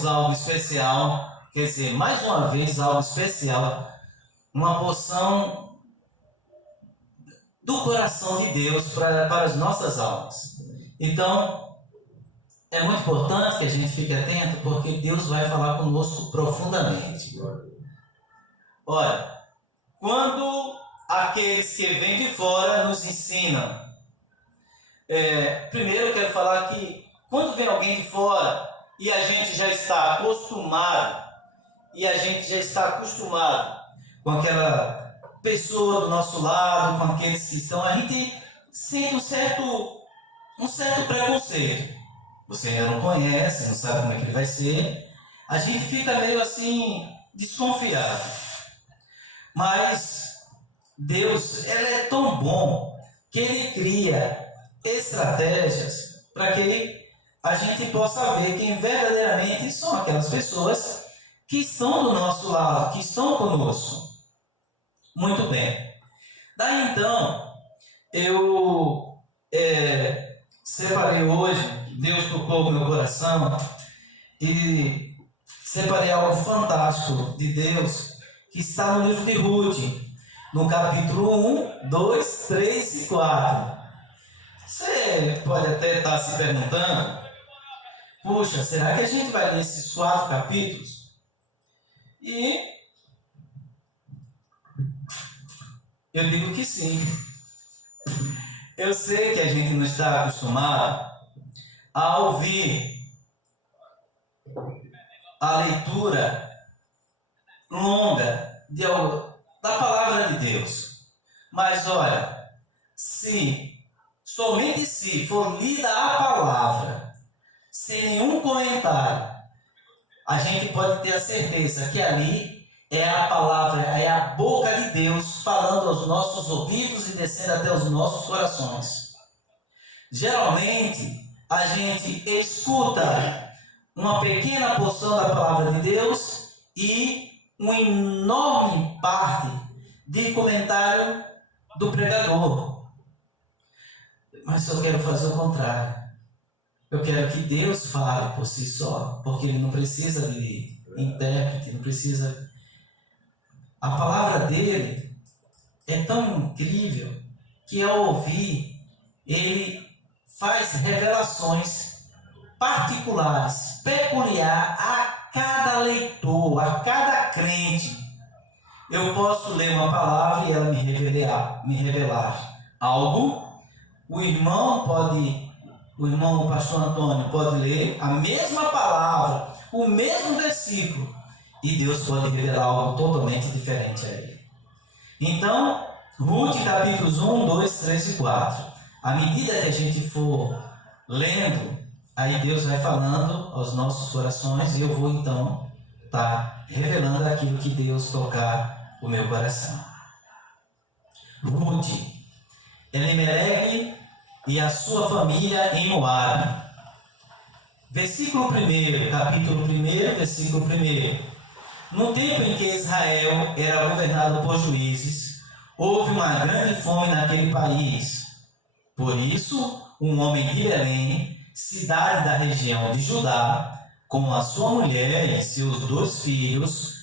temos algo especial, quer dizer, mais uma vez algo especial, uma porção do coração de Deus para as nossas almas. Então, é muito importante que a gente fique atento, porque Deus vai falar conosco profundamente. Olha, quando aqueles que vêm de fora nos ensinam, primeiro eu quero falar que quando vem alguém de fora e a gente já está acostumado, com aquela pessoa do nosso lado, com aqueles que estão, a gente sente um certo preconceito. Você ainda não conhece, não sabe como é que ele vai ser, a gente fica meio assim desconfiado. Mas Deus, ele é tão bom que ele cria estratégias para que a gente possa ver quem verdadeiramente são aquelas pessoas que estão do nosso lado, que estão conosco. Muito bem. Daí então, eu separei hoje, Deus tocou o meu coração e separei algo fantástico de Deus que está no livro de Ruth, no capítulo 1, 2, 3 e 4. Você pode até estar se perguntando, puxa, será que a gente vai ler esses 4 capítulos? E eu digo que sim. Eu sei que a gente não está acostumado a ouvir a leitura longa da palavra de Deus. Mas olha, somente se for lida a palavra, sem nenhum comentário, a gente pode ter a certeza que ali é a palavra, é a boca de Deus falando aos nossos ouvidos e descendo até os nossos corações. Geralmente, a gente escuta uma pequena porção da palavra de Deus e uma enorme parte de comentário do pregador. Mas eu quero fazer o contrário. Eu quero que Deus fale por si só, porque Ele não precisa de intérprete, não precisa. A palavra dele é tão incrível que ao ouvir, ele faz revelações particulares, peculiar a cada leitor, a cada crente. Eu posso ler uma palavra e ela me revelar algo. O irmão, o pastor Antônio, pode ler a mesma palavra, o mesmo versículo, e Deus pode revelar algo totalmente diferente a ele. Então, Ruth, capítulos 1, 2, 3 e 4. À medida que a gente for lendo, aí Deus vai falando aos nossos corações e eu vou então estar revelando aquilo que Deus tocar o meu coração. Ruth, Elimeleque e a sua família em Moabe. Versículo 1, capítulo 1, versículo 1. No tempo em que Israel era governado por juízes, houve uma grande fome naquele país. Por isso, um homem de Belém, cidade da região de Judá, com a sua mulher e seus 2 filhos,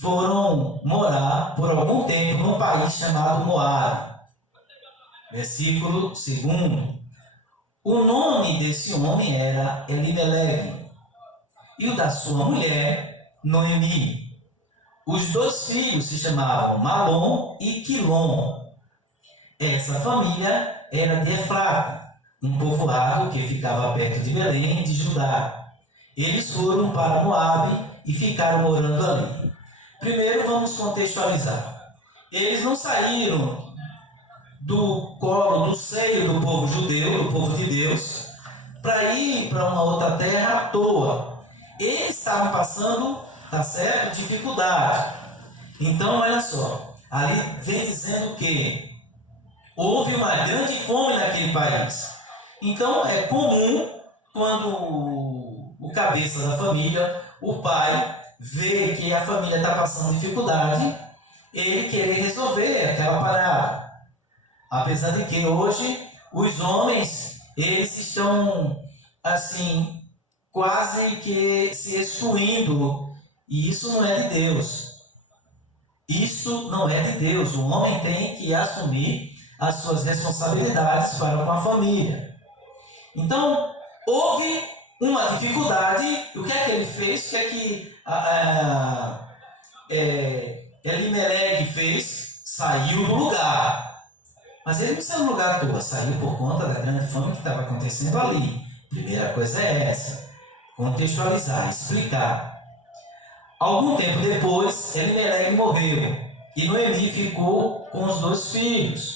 foram morar por algum tempo num país chamado Moabe. Versículo 2. O nome desse homem era Elimeleque, e o da sua mulher, Noemi. Os 2 filhos se chamavam Malom e Quilom. Essa família era de Efrata, um povoado que ficava perto de Belém, de Judá. Eles foram para Moabe e ficaram morando ali. Primeiro vamos contextualizar. Eles não saíram do colo, do seio do povo judeu, do povo de Deus, para ir para uma outra terra à toa. Eles estavam passando, tá certo, dificuldade. Então, olha só, ali vem dizendo que houve uma grande fome naquele país. Então, é comum, quando o cabeça da família, o pai, vê que a família está passando dificuldade, ele querer resolver aquela parada. Apesar de que hoje os homens, eles estão assim quase que se excluindo. E isso não é de Deus. Isso não é de Deus. O homem tem que assumir as suas responsabilidades para com a família. Então, houve uma dificuldade. O que é que ele fez? O que é que Elimeleque fez? Saiu do lugar. Mas ele não saiu do lugar à toa. Saiu por conta da grande fome que estava acontecendo ali. Primeira coisa é essa. Contextualizar, explicar. Algum tempo depois, Elimeleque morreu. E Noemi ficou com os 2 filhos,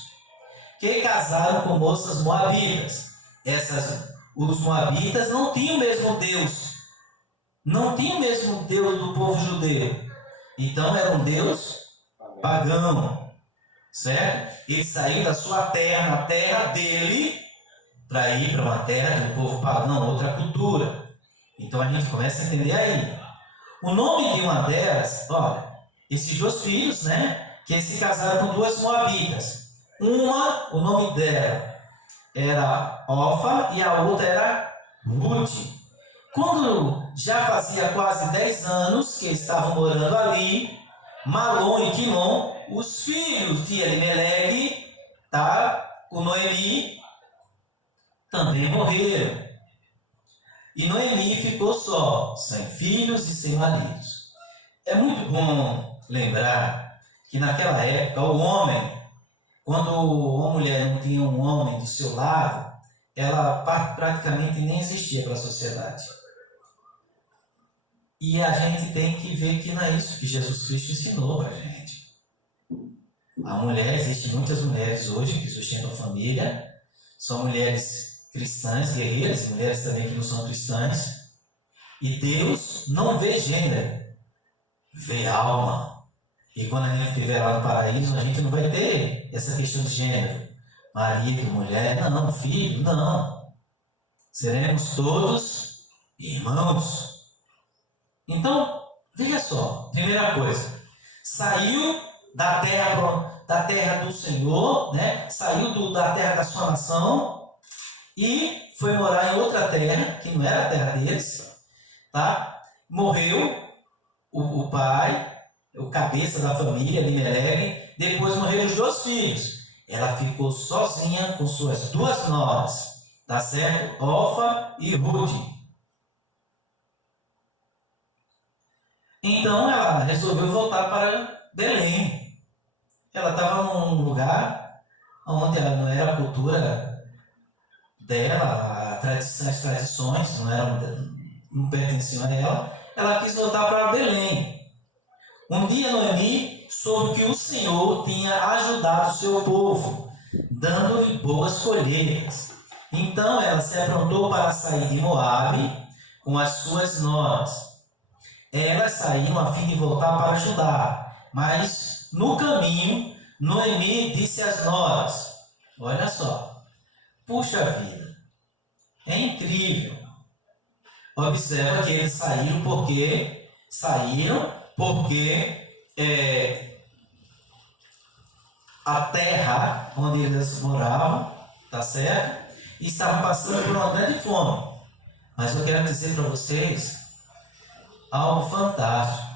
que casaram com moças moabitas. Os moabitas não tinham o mesmo Deus. Não tinham o mesmo Deus do povo judeu. Então era um Deus pagão. Certo? Ele saiu da sua terra, na terra dele, para ir para uma terra de um povo pagão, outra cultura. Então a gente começa a entender aí. O nome de uma delas, olha, esses 2 filhos, né, que se casaram com 2 moabitas. Uma, o nome dela era Orfa e a outra era Ruth. Quando já fazia quase 10 anos que estavam morando ali, Malom e Quilom, os filhos de Elimeleque, com Noemi, também morreram. E Noemi ficou só, sem filhos e sem maridos. É muito bom lembrar que naquela época o homem, quando uma mulher não tinha um homem do seu lado, ela praticamente nem existia para a sociedade. E a gente tem que ver que não é isso que Jesus Cristo ensinou para a gente. A mulher, existem muitas mulheres hoje que sustentam família, são mulheres cristãs, guerreiras, mulheres também que não são cristãs. E Deus não vê gênero, vê alma. E quando a gente estiver lá no paraíso, a gente não vai ter essa questão de gênero. Marido, mulher, não, filho, não. Seremos todos irmãos. Então, veja só, primeira coisa, saiu da terra do Senhor, né? Saiu da terra da sua nação e foi morar em outra terra, que não era a terra deles, tá? Morreu o pai, o cabeça da família, Elimeleque, depois morreram os 2 filhos. Ela ficou sozinha com suas 2 noras, tá certo? Orfa e Ruth. Então ela resolveu voltar para Belém. Ela estava num lugar onde não era a cultura dela, as tradições não pertenciam a ela. Ela quis voltar para Belém. Um dia Noemi soube que o Senhor tinha ajudado o seu povo, dando-lhe boas colheitas. Então ela se aprontou para sair de Moabe com as suas noras. Elas saíram a fim de voltar para Judá, mas no caminho Noemi disse às noras: olha só, puxa vida, é incrível. Observa que eles saíram porque a terra onde eles moravam, tá certo? E estavam passando por uma grande fome. Mas eu quero dizer para vocês algo fantástico.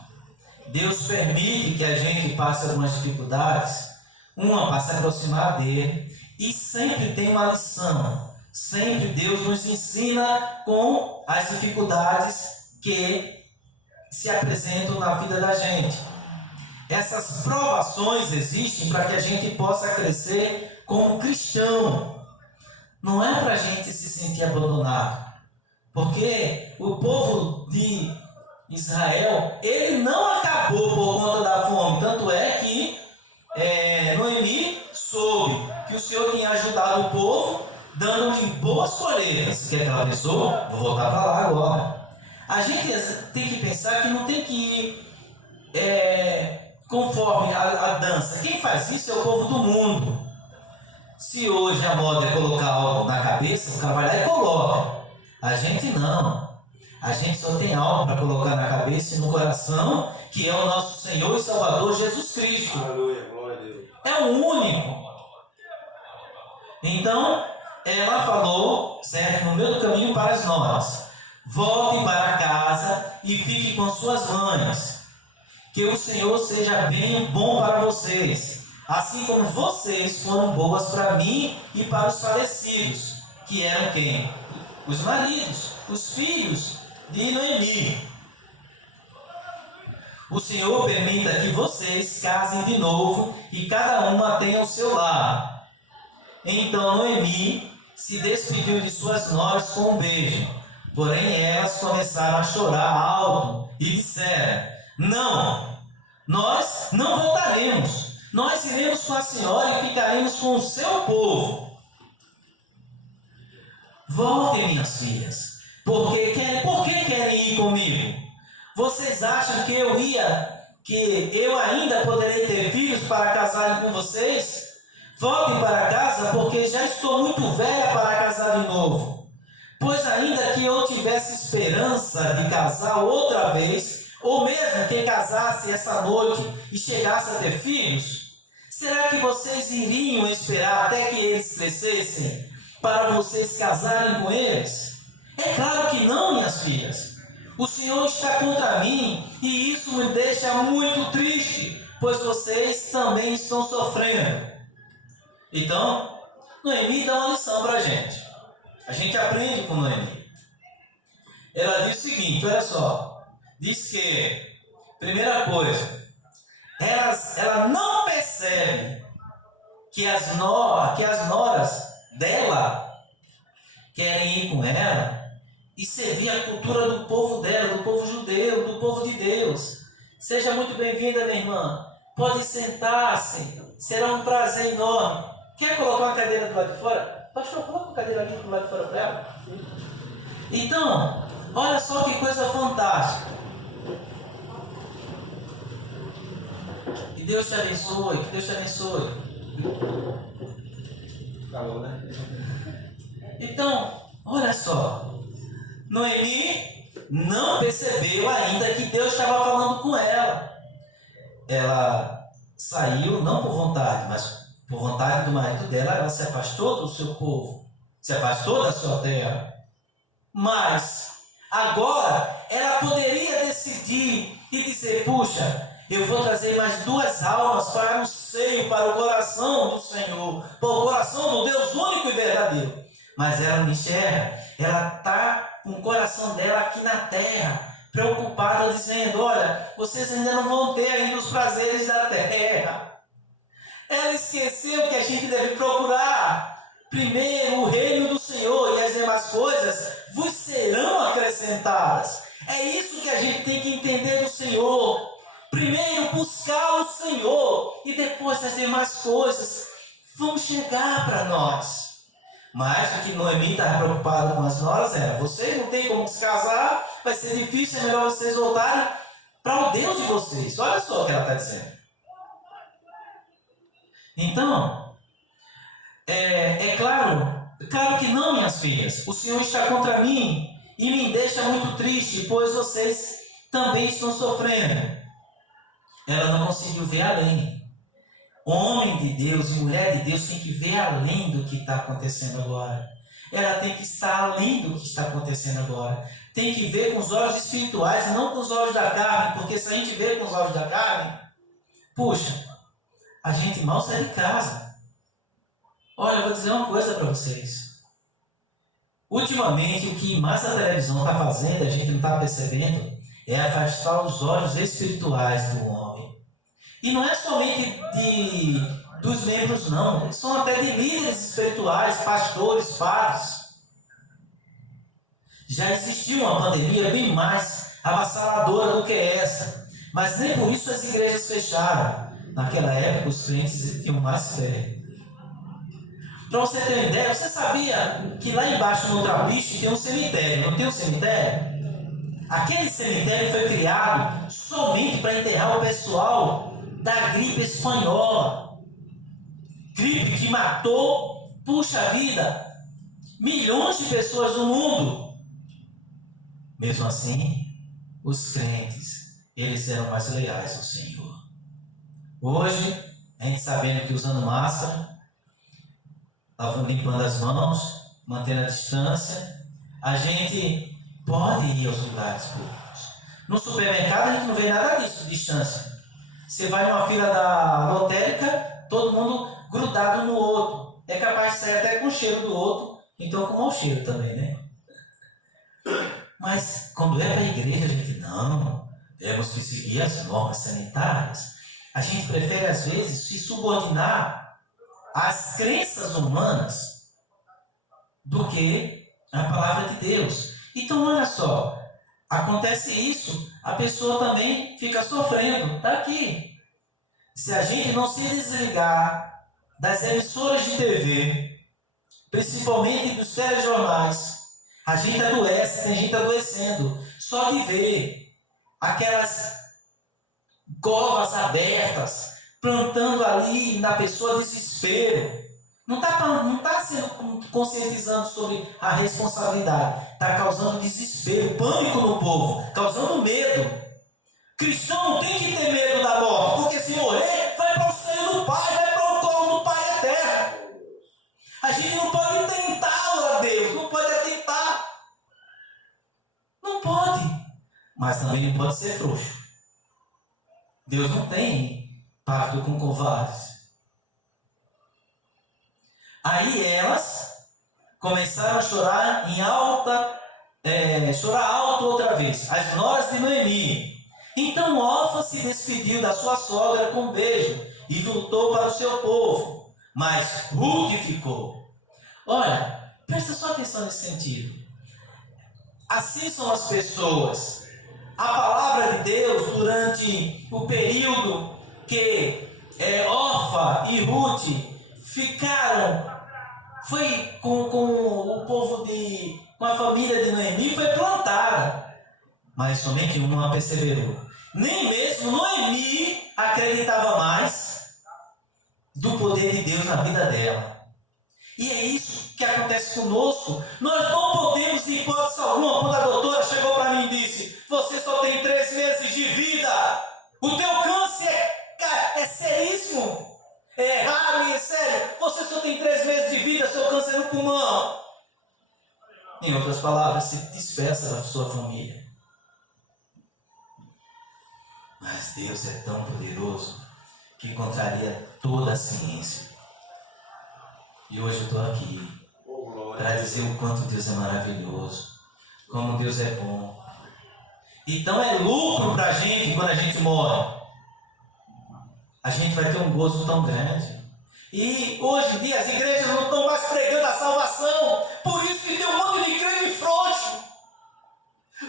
Deus permite que a gente passe algumas dificuldades, para se aproximar dele, e sempre tem uma lição. Sempre Deus nos ensina com as dificuldades que se apresentam na vida da gente. Essas provações existem para que a gente possa crescer como cristão. Não é para a gente se sentir abandonado. Porque o povo de Israel, ele não acabou por conta da fome. Tanto é que Noemi soube que o Senhor tinha ajudado o povo, dando-lhe boas colheitas. Que aquela pessoa, vou voltar para lá agora. A gente tem que pensar que não tem que ir conforme a dança. Quem faz isso é o povo do mundo. Se hoje a moda é colocar algo na cabeça, o cara vai lá e coloca. A gente não. A gente só tem algo para colocar na cabeça e no coração, que é o nosso Senhor e Salvador Jesus Cristo. Aleluia, glória a Deus. É o único. Então, ela falou, certo, no meio do caminho para as noras: Volte para casa e fique com suas mães. Que o Senhor seja bem bom para vocês, assim como vocês foram boas para mim e para os falecidos, que eram quem? Os maridos, os filhos de Noemi. O Senhor permita que vocês casem de novo e cada uma tenha o seu lar. Então Noemi se despediu de suas noras com um beijo. Porém elas começaram a chorar alto e disseram: não, nós não voltaremos. Nós iremos com a senhora e ficaremos com o seu povo. Voltem, minhas filhas. Por que querem ir comigo? Vocês acham que eu ainda poderei ter filhos para casarem com vocês? Voltem para casa, porque já estou muito velha para casar de novo. Pois ainda que eu tivesse esperança de casar outra vez, ou mesmo que casasse essa noite e chegasse a ter filhos, será que vocês iriam esperar até que eles crescessem para vocês casarem com eles? É claro que não, minhas filhas. O Senhor está contra mim e isso me deixa muito triste, pois vocês também estão sofrendo. Então, Noemi dá uma lição para a gente. A gente aprende com Noemi. Ela diz o seguinte, olha só. Diz que, primeira coisa, ela não percebe que as noras dela querem ir com ela e servir a cultura do povo dela, do povo judeu, do povo de Deus. Seja muito bem-vinda, minha irmã. Pode sentar-se, será um prazer enorme. Quer colocar uma cadeira do lado de fora? Pastor, coloca a cadeira aqui do lado de fora para ela. Então, olha só que coisa fantástica. Que Deus te abençoe, que Deus te abençoe. Falou, né? Então, olha só. Noemi não percebeu ainda que Deus estava falando com ela. Ela saiu não por vontade, mas por vontade do marido dela. Ela se afastou do seu povo, se afastou da sua terra. Mas agora ela poderia decidir e dizer: puxa, eu vou trazer mais 2 almas para o seio, para o coração do Senhor, para o coração do Deus único e verdadeiro. Mas ela não enxerga. Ela está com o coração dela aqui na terra, preocupada, dizendo: olha, vocês ainda não vão ter ainda os prazeres da terra. Ela esqueceu que a gente deve procurar primeiro o reino do Senhor, e as demais coisas vos serão acrescentadas. É isso que a gente tem que entender do Senhor. Primeiro buscar o Senhor, e depois as demais coisas vão chegar para nós. Mas o que Noemi estava preocupada com as noras era: vocês não têm como se casar, vai ser difícil, é melhor vocês voltarem para o Deus de vocês. Olha só o que ela está dizendo. Então, é claro que não, minhas filhas. O Senhor está contra mim e me deixa muito triste, pois vocês também estão sofrendo. Ela não conseguiu ver além. Homem de Deus e mulher de Deus tem que ver além do que está acontecendo agora. Ela tem que estar além do que está acontecendo agora. Tem que ver com os olhos espirituais, não com os olhos da carne, porque se a gente vê com os olhos da carne, puxa, a gente mal sai de casa. Olha, eu vou dizer uma coisa para vocês. Ultimamente, o que mais a televisão está fazendo, a gente não está percebendo, é afastar os olhos espirituais do homem. E não é somente dos membros, não. São até de líderes espirituais, pastores, padres. Já existiu uma pandemia bem mais avassaladora do que essa. Mas nem por isso as igrejas fecharam. Naquela época, os crentes tinham mais fé. Para você ter uma ideia, você sabia que lá embaixo no Trapiche tem um cemitério? Não tem um cemitério? Aquele cemitério foi criado somente para enterrar o pessoal da gripe espanhola. Gripe que matou, puxa vida, milhões de pessoas no mundo. Mesmo assim, os crentes, eles eram mais leais ao Senhor. Hoje, a gente sabendo que usando máscara, limpando as mãos, mantendo a distância, a gente pode ir aos lugares públicos. No supermercado a gente não vê nada disso, distância. Você vai numa fila da lotérica, todo mundo grudado no outro. É capaz de sair até com o cheiro do outro, então com mau cheiro também, né? Mas quando é para a igreja, a gente, não, temos que seguir as normas sanitárias. A gente prefere, às vezes, se subordinar às crenças humanas do que a palavra de Deus. Então, olha só, acontece isso, a pessoa também fica sofrendo. Está aqui. Se a gente não se desligar das emissoras de TV, principalmente dos telejornais, a gente adoece, tem gente adoecendo. Só de ver aquelas covas abertas, plantando ali na pessoa desespero. Não está sendo conscientizando sobre a responsabilidade. Está causando desespero, pânico no povo, causando medo. Cristão não tem que ter medo da morte, porque se morrer, vai para o seio do Pai, vai para o colo do Pai eterno. A gente não pode tentar a Deus, não pode tentar. Não pode. Mas também não pode ser frouxo. Deus não tem pacto com covardes. Aí elas começaram a chorar em chorar alto outra vez, as noras de Noemi. Então Orfa se despediu da sua sogra com um beijo e voltou para o seu povo. Mas Ruth ficou. Olha, presta só atenção nesse sentido. Assim são as pessoas. A palavra de Deus, durante o período que Orfa e Ruth ficaram, foi com o povo com a família de Noemi, foi plantada. Mas somente uma perseverou. Nem mesmo Noemi acreditava mais do poder de Deus na vida dela. E é isso que acontece conosco. Nós não podemos, em hipótese alguma, quando a doutora chegou para mim e disse: você só tem 3 meses de vida, o teu câncer é seríssimo, é raro e é sério, você só tem 3 meses de vida, seu câncer no pulmão. Em outras palavras, se despeça da sua família. Mas Deus é tão poderoso que contraria toda a ciência. E hoje eu estou aqui para dizer o quanto Deus é maravilhoso, como Deus é bom. Então é lucro para a gente quando a gente morre. A gente vai ter um gozo tão grande. E hoje em dia as igrejas não estão mais pregando a salvação. Por isso que tem um monte de crente frouxo.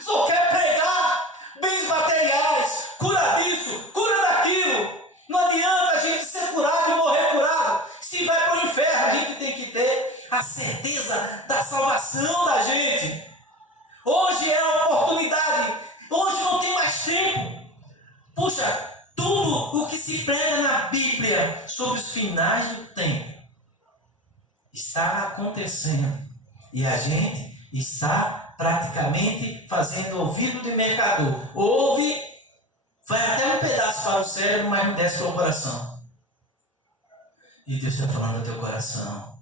Só quer pregar bens materiais, cura disso, cura daquilo. Não adianta a gente ser curado e morrer curado. Se vai para o inferno, a gente tem que ter a certeza da salvação da gente. Hoje é a oportunidade. Hoje não tem mais tempo. Puxa, tudo o que se prega na Bíblia sobre os finais do tempo está acontecendo. E a gente está praticamente fazendo ouvido de mercador. Ouve, vai até um pedaço para o cérebro, mas não desce para o coração. E Deus está falando ao teu coração: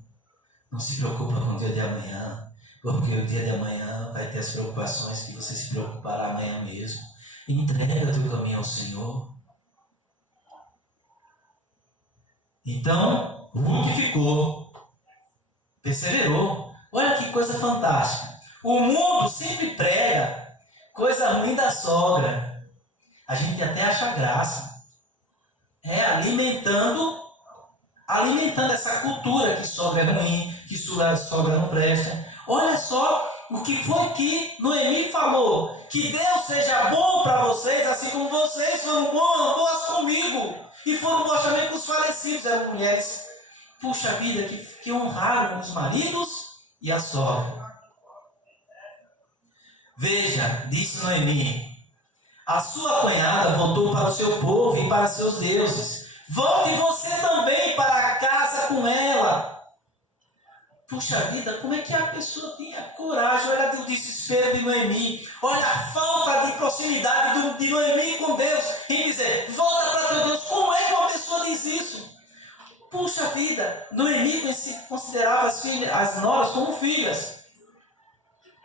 não se preocupa com o dia de amanhã, porque o dia de amanhã vai ter as preocupações que você se preocupará amanhã mesmo. Entrega o teu caminho ao Senhor. Então, Ruth ficou, perseverou. Olha que coisa fantástica. O mundo sempre prega coisa ruim da sogra. A gente até acha graça. Alimentando essa cultura que sogra é ruim, que sogra não presta. Olha só o que foi que Noemi falou: que Deus seja bom para vocês, assim como vocês foram boas comigo. E foram boas também com os falecidos, eram mulheres, puxa vida, que honraram os maridos e a sogra. Veja, disse Noemi, a sua cunhada voltou para o seu povo e para seus deuses. Volte você também para a casa com ela. Puxa vida, como é que a pessoa tinha coragem? Olha o desespero de Noemi. Olha a falta de proximidade de Noemi com Deus. Em dizer, volta para teu Deus. Como é que uma pessoa diz isso? Puxa vida, Noemi considerava as noras como filhas.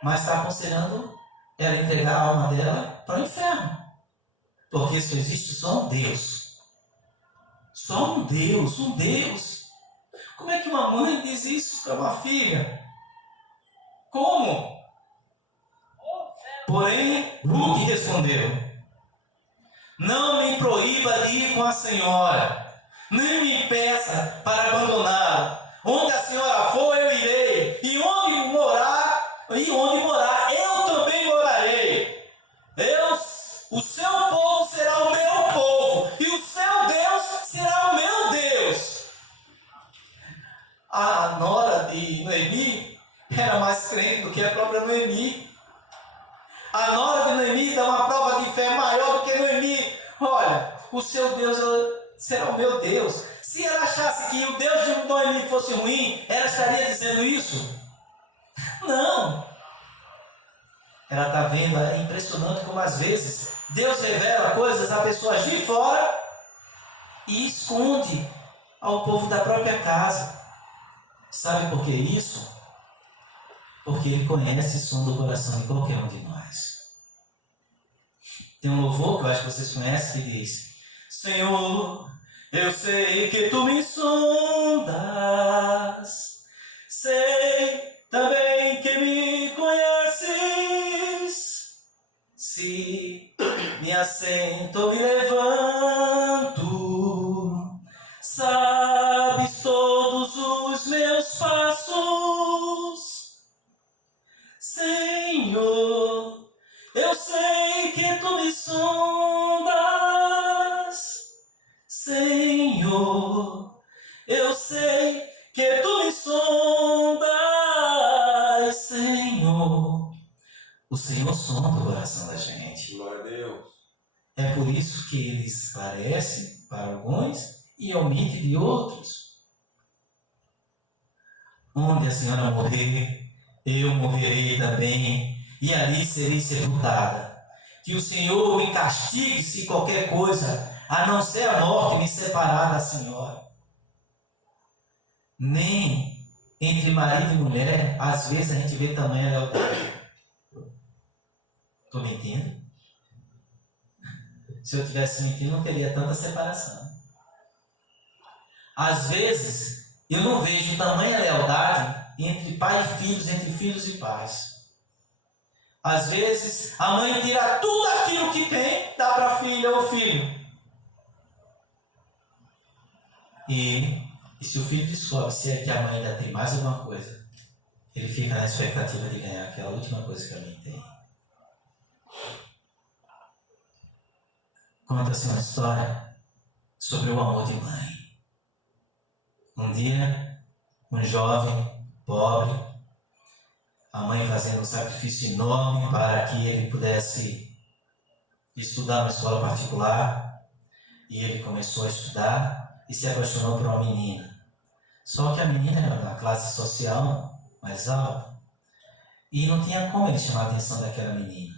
Mas está aconselhando era entregar a alma dela para o inferno. Porque só existe só um Deus. Só um Deus, um Deus. Como é que uma mãe diz isso para uma filha? Como? Porém, Ruth respondeu: não me proíba de ir com a senhora, nem me peça para abandoná-la. Onde a senhora for, eu irei, e onde morar, eu também morarei. O seu povo será o meu povo, e o seu Deus será o meu Deus. A nora de Noemi era mais crente do que a própria Noemi. A nora de Noemi dá uma prova de fé maior do que Noemi. Olha, o seu Deus será o meu Deus. Se ela achasse que o Deus de Noemi fosse ruim, ela estaria dizendo isso? Não. Ela está vendo, é impressionante como às vezes Deus revela coisas a pessoas de fora e esconde ao povo da própria casa. Sabe por que isso? Porque Ele conhece o som do coração de qualquer um de nós. Tem um louvor que eu acho que vocês conhecem que diz: Senhor, eu sei que Tu me sondas, sei também que me conheces. Se me assento ou me levanto, sabes todos os meus passos. Senhor, eu sei que Tu me sondas. Senhor, eu sei que Tu me sondas. Senhor, o Senhor sonda o coração da gente. Glória a Deus. É por isso que Ele esclarece para alguns e omite de outros. Onde a senhora morrer, eu morrerei também, e ali serei sepultada. Que o Senhor me castigue se qualquer coisa, a não ser a morte, me separar da senhora. Nem entre marido e mulher, às vezes a gente vê tamanha lealdade. Estou mentindo? Se eu tivesse mentindo, não teria tanta separação. Às vezes, eu não vejo tamanha lealdade entre pai e filhos, entre filhos e pais. Às vezes, a mãe tira tudo aquilo que tem, dá para a filha ou filho. E se o filho descobre se é que a mãe ainda tem mais alguma coisa, ele fica na expectativa de ganhar aquela última coisa que a mãe tem. Conta-se uma história sobre o amor de mãe. Um dia, um jovem pobre, a mãe fazendo um sacrifício enorme para que ele pudesse estudar numa escola particular, e ele começou a estudar e se apaixonou por uma menina. Só que a menina era da classe social mais alta e não tinha como ele chamar a atenção daquela menina.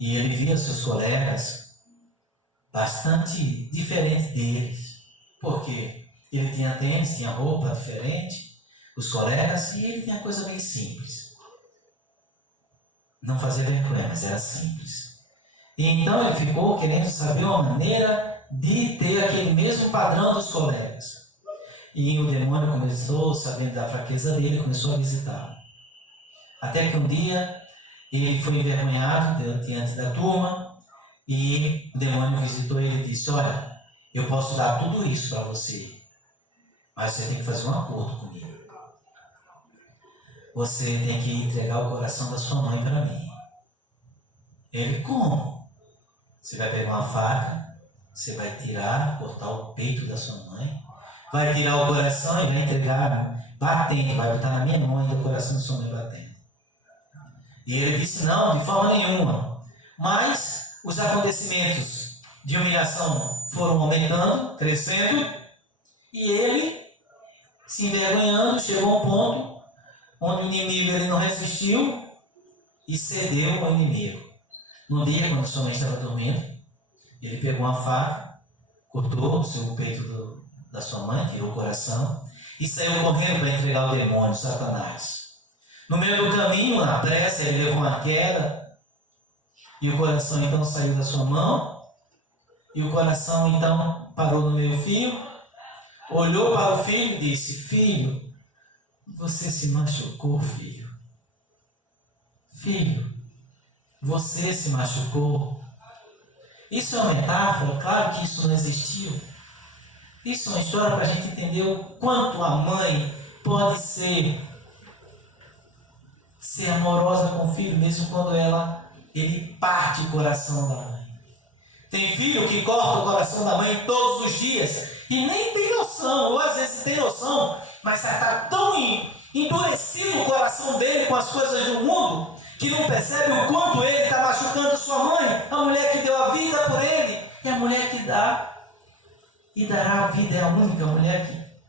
E ele via seus colegas bastante diferentes deles, porque ele tinha tênis, tinha roupa diferente, os colegas, e ele tinha coisa bem simples. Não fazia vergonha, mas era simples. E então ele ficou querendo saber uma maneira de ter aquele mesmo padrão dos colegas. E o demônio começou, sabendo da fraqueza dele, começou a visitá-lo. Até que um dia ele foi envergonhado diante da turma, e o demônio visitou ele e disse: olha, eu posso dar tudo isso para você, mas você tem que fazer um acordo comigo. Você tem que entregar o coração da sua mãe para mim. Ele: como? Você vai pegar uma faca, você vai tirar, cortar o peito da sua mãe, vai tirar o coração e vai entregar batendo, vai botar na minha mão ainda o coração da sua mãe batendo. E ele disse: não, de forma nenhuma. Mas os acontecimentos de humilhação foram aumentando, crescendo, e ele, se envergonhando, chegou a um ponto onde o inimigo ele não resistiu e cedeu ao inimigo. No dia, quando sua mãe estava dormindo, ele pegou uma faca, cortou o peito da sua mãe, tirou o coração e saiu correndo para entregar ao demônio, Satanás. No meio do caminho, na pressa, ele levou uma queda, e o coração então saiu da sua mão, e o coração então parou no meio-fio, olhou para o filho e disse: filho, você se machucou, filho. Filho, você se machucou. Isso é uma metáfora, claro que isso não existiu. Isso é uma história para a gente entender o quanto a mãe pode ser amorosa com o filho, mesmo quando ele parte o coração da mãe. Tem filho que corta o coração da mãe todos os dias e nem tem noção, ou às vezes tem noção, mas está tão endurecido o coração dele com as coisas do mundo que não percebe o quanto ele está machucando sua mãe, a mulher que deu a vida por ele, é a mulher que dá e dará a vida, é a única mulher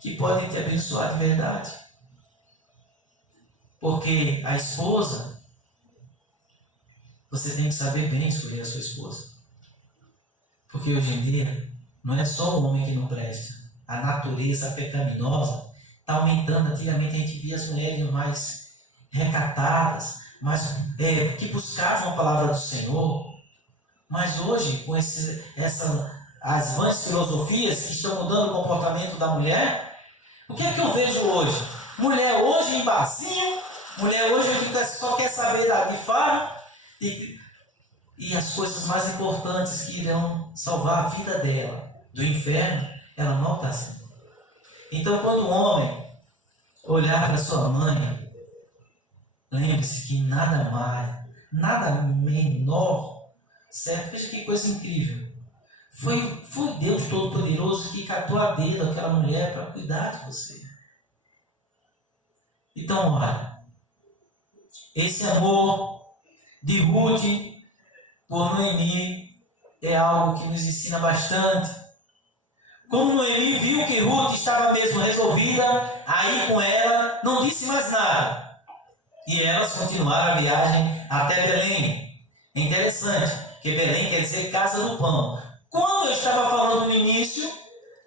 que pode te abençoar de verdade. Porque a esposa, você tem que saber bem escolher a sua esposa. Porque hoje em dia, não é só o homem que não presta. A natureza pecaminosa está aumentando. Antigamente a gente via as mulheres mais recatadas, que buscavam a palavra do Senhor. Mas hoje, com as vãs filosofias que estão mudando o comportamento da mulher, o que é que eu vejo hoje? Mulher hoje em barzinho, mulher hoje só quer saber de farra e as coisas mais importantes que irão salvar a vida dela do inferno, ela não está assim. Então, quando o homem olhar para sua mãe, lembre-se que nada mais, nada menor, certo? Veja que coisa incrível. Foi Deus Todo-Poderoso que catou a dedo aquela mulher para cuidar de você. Então, olha, esse amor de Ruth por Noemi é algo que nos ensina bastante. Como Noemi viu que Ruth estava mesmo resolvida a ir com ela, não disse mais nada. E elas continuaram a viagem até Belém. É interessante, porque Belém quer dizer casa do pão. Quando eu estava falando no início,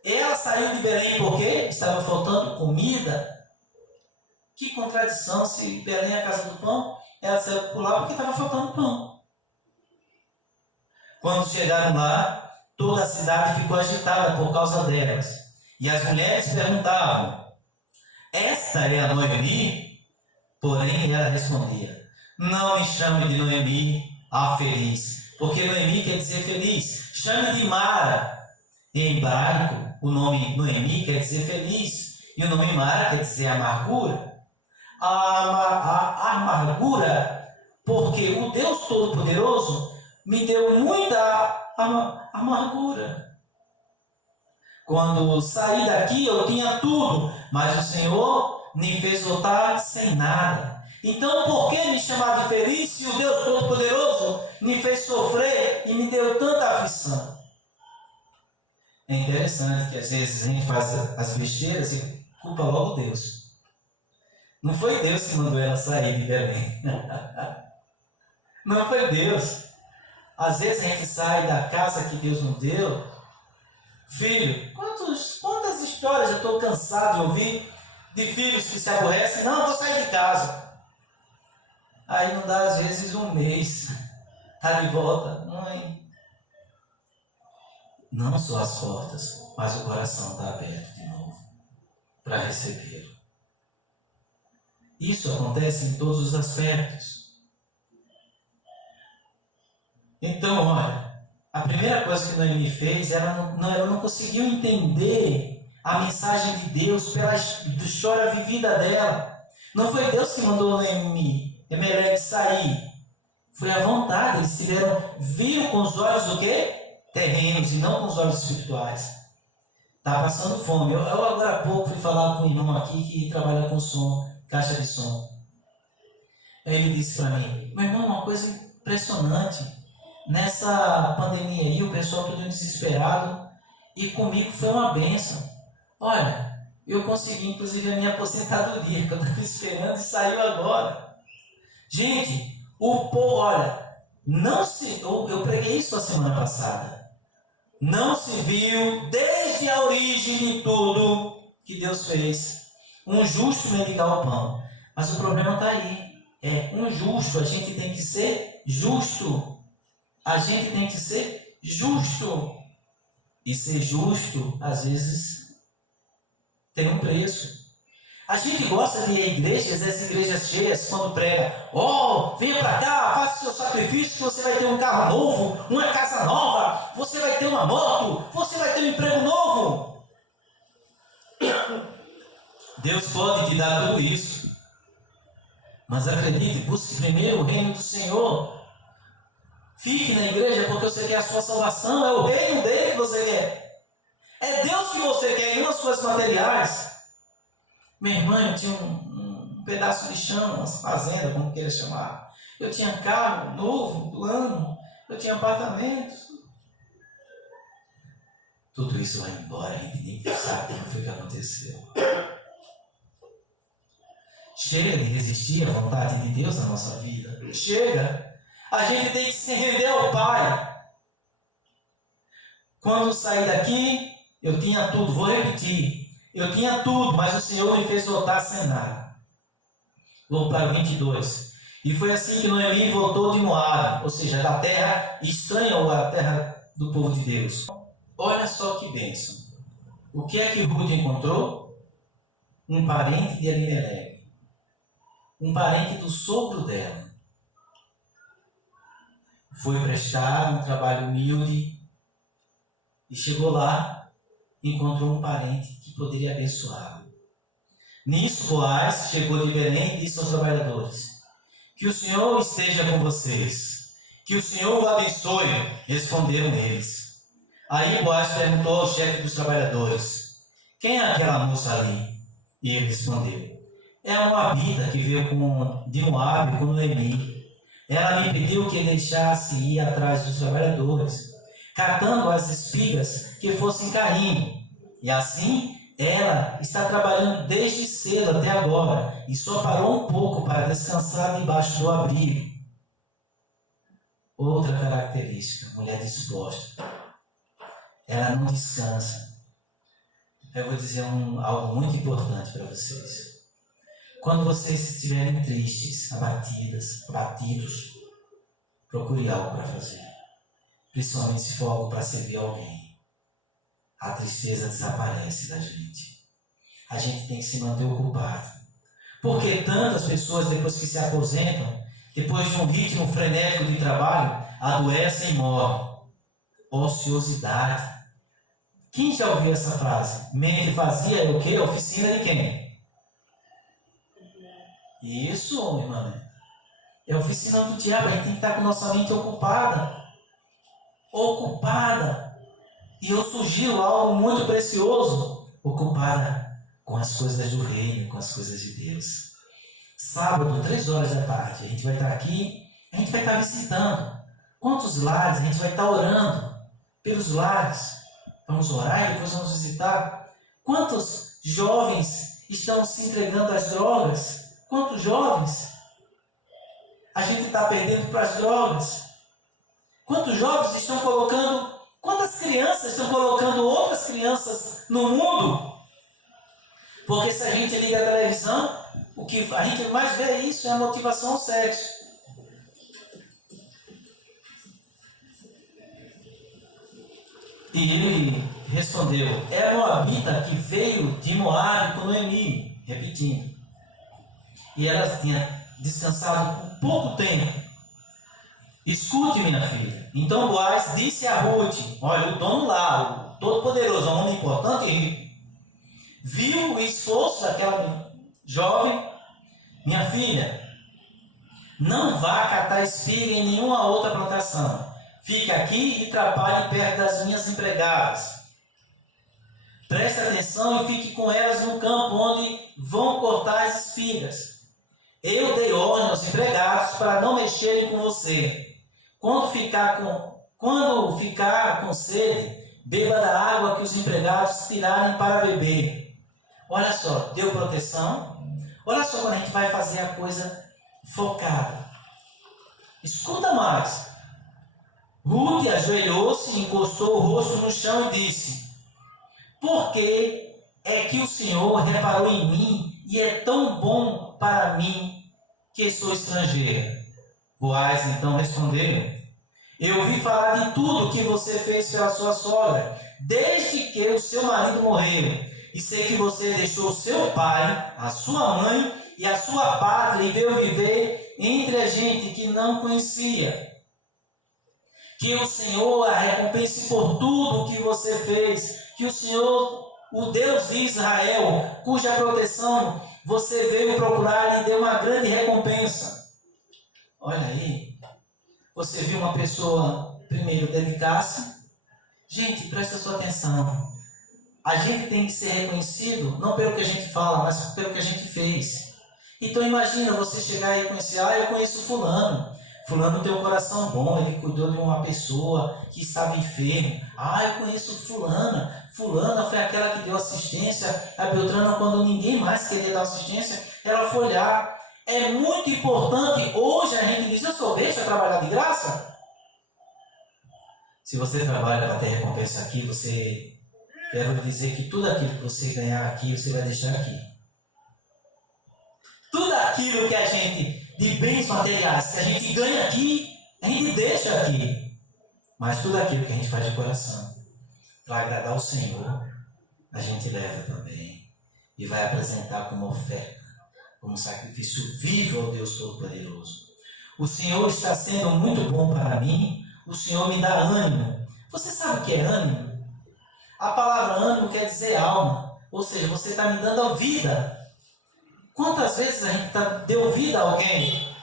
ela saiu de Belém porque estava faltando comida. Que contradição, se Belém é a casa do pão, ela saiu por lá porque estava faltando pão. Quando chegaram lá, toda a cidade ficou agitada por causa delas. E as mulheres perguntavam: esta é a Noemi? Porém, ela respondia: não me chame de Noemi, a feliz, porque Noemi quer dizer feliz. Chame de Mara. Em hebraico, o nome Noemi quer dizer feliz, e o nome Mara quer dizer amargura. A amargura, porque o Deus Todo-Poderoso me deu muita amargura. Quando saí daqui eu tinha tudo, mas o Senhor me fez voltar sem nada. Então por que me chamar de feliz se o Deus Todo-Poderoso me fez sofrer e me deu tanta aflição? É interessante que às vezes a gente faz as besteiras e culpa logo Deus. Não foi Deus que mandou ela sair de Belém. Não foi Deus. Às vezes a gente sai da casa que Deus nos deu. Filho, quantas histórias eu estou cansado de ouvir de filhos que se aborrecem. Não, vou sair de casa. Aí não dá às vezes um mês. Está de volta. Mãe, não só as portas, mas o coração está aberto de novo para recebê-lo. Isso acontece em todos os aspectos. Então, olha, a primeira coisa que Noemi fez, ela não conseguiu entender a mensagem de Deus pela história vivida dela. Não foi Deus que mandou Noemi, Emelec sair. Foi a vontade. Eles viram com os olhos do quê? Terrenos e não com os olhos espirituais. Está passando fome. Eu agora há pouco fui falar com um irmão aqui que trabalha com som, caixa de som. Aí ele disse para mim: meu irmão, uma coisa impressionante. Nessa pandemia aí, o pessoal todo desesperado, e comigo foi uma bênção. Olha, eu consegui inclusive a minha aposentadoria, que eu estava esperando e saiu agora. Gente, o povo, olha, eu preguei isso a semana passada. Não se viu, desde a origem de tudo que Deus fez, um justo mendigar o pão. Mas o problema está aí. É um justo, a gente tem que ser justo. A gente tem que ser justo. E ser justo, às vezes, tem um preço. A gente gosta de ir a igrejas, as igrejas cheias, quando prega, venha para cá, faça o seu sacrifício, que você vai ter um carro novo, uma casa nova, você vai ter uma moto, você vai ter um emprego novo. Deus pode te dar tudo isso. Mas acredite, busque primeiro o reino do Senhor. Fique na igreja porque você quer a sua salvação, é o reino dele que você quer. É Deus que você quer, e não as coisas materiais. Minha irmã, eu tinha um pedaço de chão, uma fazenda, como queira chamar. Eu tinha carro novo, plano, eu tinha apartamento. Tudo isso vai embora, a gente nem sabe como foi que aconteceu. Chega de resistir à vontade de Deus na nossa vida. Chega. A gente tem que se render ao Pai. Quando saí daqui, eu tinha tudo. Vou repetir. Eu tinha tudo, mas o Senhor me fez voltar sem nada. Vou para o 22. E foi assim que Noemi voltou de Moabe, ou seja, da terra estranha ou a terra do povo de Deus. Olha só que bênção. O que é que Ruth encontrou? Um parente de Elimeleque. Um parente do sogro dela. Foi prestar um trabalho humilde e chegou lá e encontrou um parente que poderia abençoá-lo. Nisso, Boaz chegou de Belém e disse aos trabalhadores: que o Senhor esteja com vocês, que o Senhor o abençoe. Responderam eles. Aí Boaz perguntou ao chefe dos trabalhadores: quem é aquela moça ali? E ele respondeu: é a moabita que veio de Moabe com Noemi. Ela me pediu que deixasse ir atrás dos trabalhadores, catando as espigas que fossem caindo. E assim, ela está trabalhando desde cedo até agora, e só parou um pouco para descansar debaixo do abrigo. Outra característica, mulher disposta. Ela não descansa. Eu vou dizer algo muito importante para vocês. Quando vocês estiverem tristes, abatidos, procure algo para fazer. Principalmente se for algo para servir alguém. A tristeza desaparece da gente. A gente tem que se manter ocupado. Porque tantas pessoas, depois que se aposentam, depois de um ritmo frenético de trabalho, adoecem e morrem. Ociosidade. Quem já ouviu essa frase? Mente vazia é o quê? Oficina de quem? Isso, irmã. É a oficina do diabo. A gente tem que estar com nossa mente ocupada. Ocupada. E eu sugiro algo muito precioso. Ocupada com as coisas do reino, com as coisas de Deus. Sábado, 3 horas da tarde, a gente vai estar aqui, a gente vai estar visitando. Quantos lares? A gente vai estar orando pelos lares. Vamos orar e depois vamos visitar. Quantos jovens estão se entregando às drogas? Quantos jovens a gente está perdendo para as drogas? Quantos jovens estão colocando, quantas crianças estão colocando outras crianças no mundo? Porque se a gente liga a televisão, o que a gente mais vê isso é a motivação ao sexo. E ele respondeu: é a moabita que veio de Moabe com Noemi, repetindo. E ela tinha descansado por pouco tempo. Escute, minha filha. Então Boaz disse a Ruth: olha, o dono lá, o todo-poderoso, um homem importante e rico, viu o esforço daquela jovem. Minha filha, não vá catar espiga em nenhuma outra plantação. Fique aqui e trabalhe perto das minhas empregadas. Preste atenção e fique com elas no campo onde vão cortar as espigas. Eu dei ordem aos empregados para não mexerem com você. Quando ficar com sede, beba da água que os empregados tirarem para beber. Olha só, deu proteção. Olha só quando a gente vai fazer a coisa focada. Escuta mais. Ruth ajoelhou-se, encostou o rosto no chão e disse: por que é que o Senhor reparou em mim e é tão bom para mim, que sou estrangeira? Boaz então respondeu: eu ouvi falar de tudo que você fez pela sua sogra, desde que o seu marido morreu. E sei que você deixou o seu pai, a sua mãe e a sua pátria e veio viver entre a gente que não conhecia. Que o Senhor a recompense por tudo o que você fez. Que o Senhor, o Deus de Israel, cuja proteção você veio procurar, lhe deu uma grande recompensa. Olha aí. Você viu uma pessoa, primeiro, dedicar-se. Gente, presta sua atenção. A gente tem que ser reconhecido, não pelo que a gente fala, mas pelo que a gente fez. Então imagina você chegar e conhecer, eu conheço fulano. Fulano tem um coração bom, ele cuidou de uma pessoa que estava enfermo. Eu conheço fulana. Fulana foi aquela que deu assistência a Beltrana quando ninguém mais queria dar assistência. Ela foi lá. É muito importante, hoje a gente diz, eu sou besta trabalhar de graça. Se você trabalha para ter recompensa aqui, quero dizer que tudo aquilo que você ganhar aqui, você vai deixar aqui. Tudo aquilo que a gente, de bens materiais, que a gente ganha aqui, a gente deixa aqui. Mas tudo aquilo que a gente faz de coração, para agradar o Senhor, a gente leva também. E vai apresentar como oferta, como sacrifício vivo ao Deus Todo-Poderoso. O Senhor está sendo muito bom para mim, o Senhor me dá ânimo. Você sabe o que é ânimo? A palavra ânimo quer dizer alma, ou seja, você está me dando a vida. Quantas vezes a gente deu vida a alguém,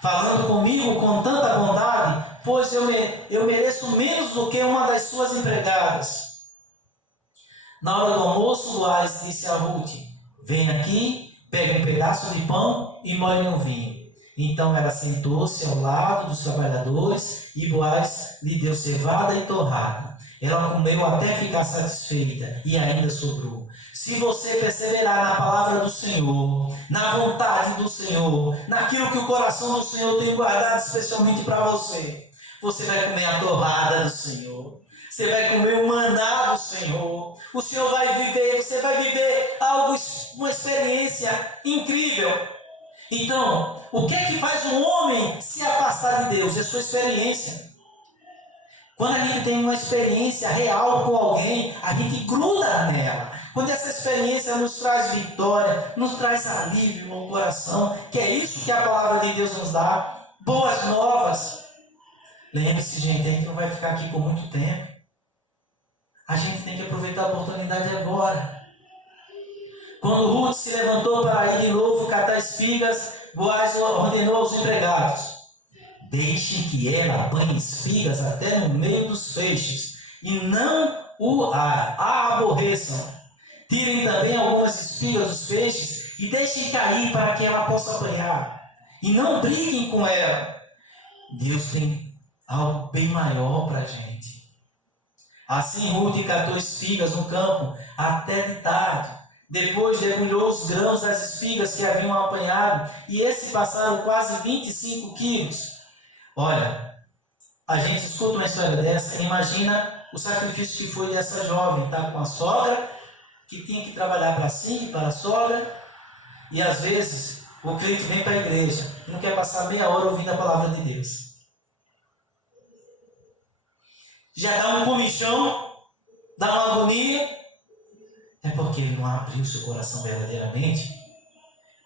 falando comigo com tanta bondade, pois eu mereço menos do que uma das suas empregadas. Na hora do almoço, Boaz disse a Ruth: vem aqui, pegue um pedaço de pão e molhe no vinho. Então ela sentou-se ao lado dos trabalhadores e Boaz lhe deu cevada e torrada. Ela comeu até ficar satisfeita e ainda sobrou. Se você perseverar na palavra do Senhor, na vontade do Senhor, naquilo que o coração do Senhor tem guardado especialmente para você, você vai comer a torrada do Senhor. Você vai comer o maná do Senhor. O Senhor vai viver, você vai viver algo, uma experiência incrível. Então, o que é que faz um homem se afastar de Deus? É sua experiência. Quando a gente tem uma experiência real com alguém, a gente gruda nela. Quando essa experiência nos traz vitória, nos traz alívio no coração, que é isso que a palavra de Deus nos dá, boas novas. Lembre-se, gente, a gente não vai ficar aqui por muito tempo. A gente tem que aproveitar a oportunidade agora. Quando Ruth se levantou para ir de novo catar espigas, Boaz ordenou aos empregados: deixem que ela apanhe espigas até no meio dos feixes, e não a aborreçam. Tirem também algumas espigas dos feixes e deixem cair para que ela possa apanhar. E não briguem com ela. Deus tem algo bem maior para a gente. Assim Ruth catou espigas no campo até de tarde. Depois debulhou os grãos das espigas que haviam apanhado, e esses passaram quase 25 quilos. Olha, a gente escuta uma história dessa e imagina o sacrifício que foi dessa jovem, tá? Com a sogra, que tinha que trabalhar para si, para a sogra, e às vezes o crente vem para a igreja e não quer passar meia hora ouvindo a palavra de Deus. Já dá um comichão, dá uma agonia, é porque ele não abriu seu coração verdadeiramente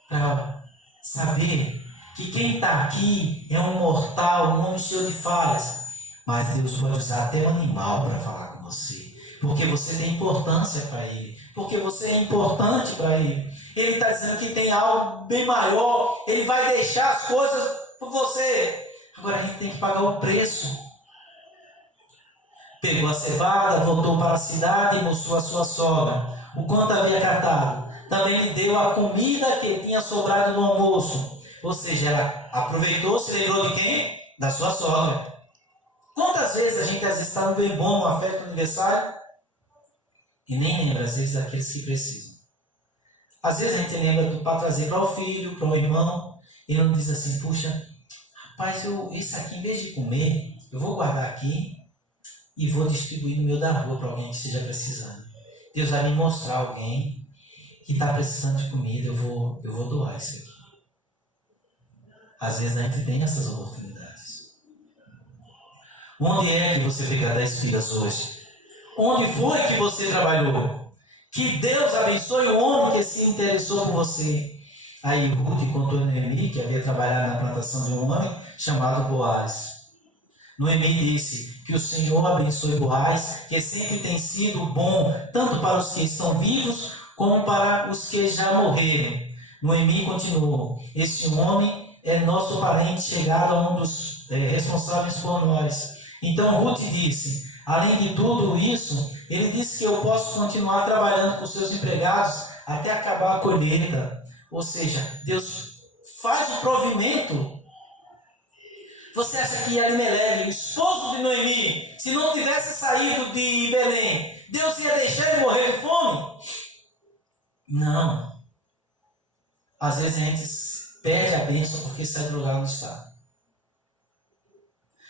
para saber que quem está aqui é um mortal, um homem cheio de falhas, mas Deus pode usar até um animal para falar com você, porque você tem importância para Ele, porque você é importante para Ele. Ele está dizendo que tem algo bem maior, Ele vai deixar as coisas por você. Agora a gente tem que pagar o preço. Pegou a cevada, voltou para a cidade e mostrou a sua sogra o quanto havia catado. Também lhe deu a comida que tinha sobrado no almoço. Ou seja, ela aproveitou, se lembrou de quem? Da sua sogra. Quantas vezes a gente às vezes está no bem bom, numa festa de aniversário, e nem lembra às vezes daqueles que precisam. Às vezes a gente lembra para trazer para o filho, para o irmão, e não diz assim: puxa, rapaz, esse aqui em vez de comer, eu vou guardar aqui e vou distribuir no meio da rua para alguém que esteja precisando. Deus vai me mostrar alguém que está precisando de comida, eu vou doar isso aqui. Às vezes a gente tem essas oportunidades. Onde é que você fica 10 espigas hoje? Onde foi que você trabalhou? Que Deus abençoe o homem que se interessou por você. Aí Ruth contou a Noemi que havia trabalhado na plantação de um homem chamado Boaz. Noemi disse que o Senhor abençoe Boaz, que sempre tem sido bom, tanto para os que estão vivos, como para os que já morreram. Noemi continuou: este homem é nosso parente chegado a um dos responsáveis por nós. Então Ruth disse: além de tudo isso, ele disse que eu posso continuar trabalhando com seus empregados até acabar a colheita. Ou seja, Deus faz o provimento. Você acha que Elimeleque, o esposo de Noemi, se não tivesse saído de Belém, Deus ia deixar ele morrer de fome? Não. Às vezes a gente perde a bênção porque sai do lugar onde está.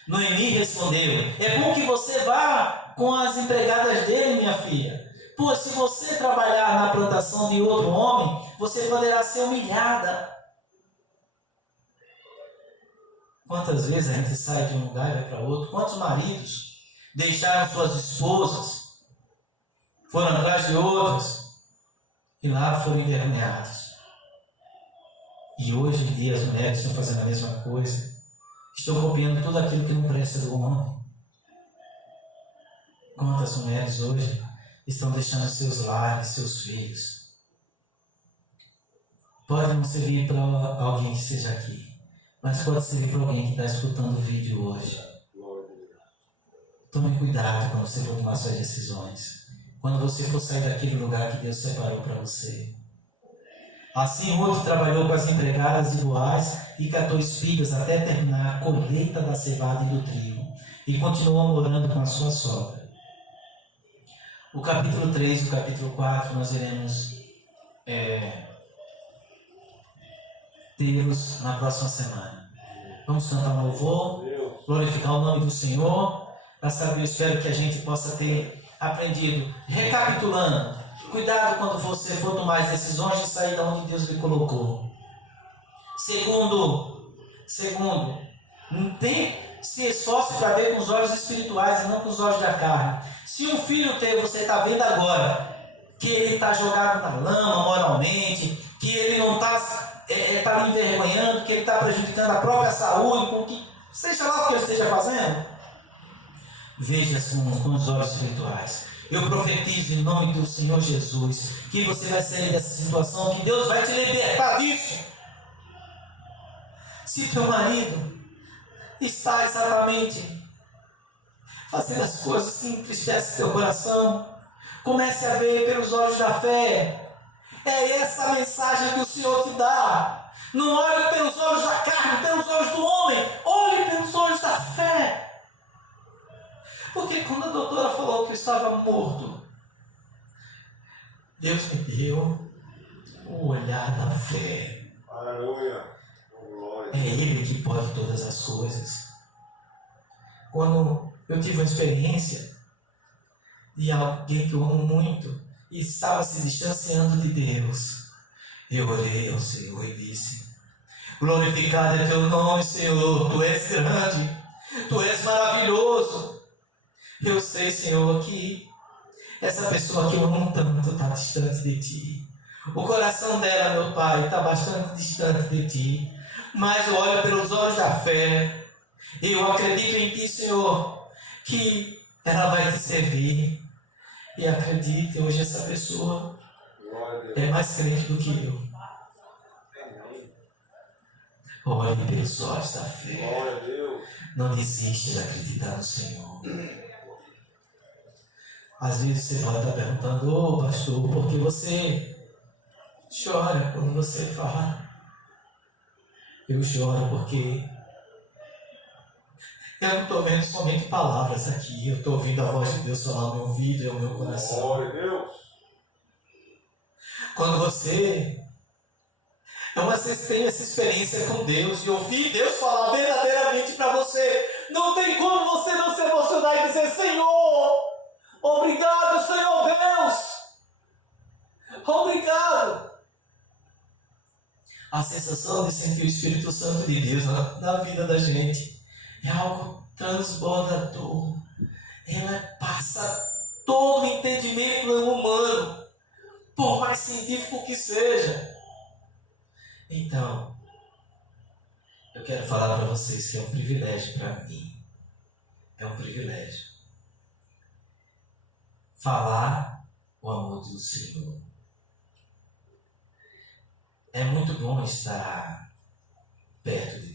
Noemi respondeu: é bom que você vá com as empregadas dele, minha filha. Pois se você trabalhar na plantação de outro homem, você poderá ser humilhada. Quantas vezes a gente sai de um lugar e vai para outro? Quantos maridos deixaram suas esposas, foram atrás de outras e lá foram envergonhados? E hoje em dia as mulheres estão fazendo a mesma coisa. Estão copiando tudo aquilo que não presta do homem. Quantas mulheres hoje estão deixando seus lares, seus filhos? Pode não servir para alguém que esteja aqui, mas pode servir para alguém que está escutando o vídeo hoje. Tome cuidado quando você for tomar suas decisões. Quando você for sair daquele lugar que Deus separou para você. Assim, Ruth trabalhou com as empregadas de Boaz e catou espigas até terminar a colheita da cevada e do trigo. E continuou morando com a sua sogra. O capítulo 3 e o capítulo 4 nós iremos tê-los na próxima semana. Vamos cantar um louvor, glorificar o nome do Senhor. Para saber, eu espero que a gente possa ter aprendido. Recapitulando, cuidado quando você for tomar as decisões de sair de onde Deus lhe colocou. Segundo, se esforce para ver com os olhos espirituais e não com os olhos da carne. Se um filho teu, você está vendo agora, que ele está jogado na lama moralmente, que ele não está lhe envergonhando, que ele está prejudicando a própria saúde, com que seja lá o que ele esteja fazendo, veja com os olhos espirituais. Eu profetizo em nome do Senhor Jesus que você vai sair dessa situação, que Deus vai te libertar disso. Se teu marido está exatamente fazendo as coisas que entristecem teu coração, comece a ver pelos olhos da fé. É essa a mensagem que o Senhor te dá. Não olhe pelos olhos da carne, pelos olhos do homem. Olhe pelos olhos da fé. Porque quando a doutora falou que eu estava morto, Deus me deu o olhar da fé. Aleluia. É Ele que pode todas as coisas. Quando eu tive uma experiência de alguém que eu amo muito e estava se distanciando de Deus, eu orei ao Senhor e disse: glorificado é teu nome, Senhor, tu és grande, tu és maravilhoso. Eu sei, Senhor, que essa pessoa que eu amo tanto está distante de ti. O coração dela, meu Pai, está bastante distante de ti. Mas eu olho pelos olhos da fé. Eu acredito em ti, Senhor, que ela vai te servir. E acredite, hoje essa pessoa é mais crente do que eu. Olhe pelos olhos da fé. Não desiste de acreditar no Senhor. Às vezes você pode estar perguntando: ô pastor, por que você chora quando você fala? Eu choro porque eu não estou vendo somente palavras aqui, eu estou ouvindo a voz de Deus falar no meu ouvido e no meu coração. Glória a Deus. Quando você tem essa experiência com Deus e ouvir Deus falar verdadeiramente para você, não tem como você não se emocionar e dizer: Senhor, obrigado, Senhor Deus, obrigado. A sensação de sentir o Espírito Santo de Deus na vida da gente é algo transbordador. Ela passa todo o entendimento humano, por mais científico que seja. Então, eu quero falar para vocês que é um privilégio para mim. É um privilégio falar o amor do Senhor. É muito bom estar perto de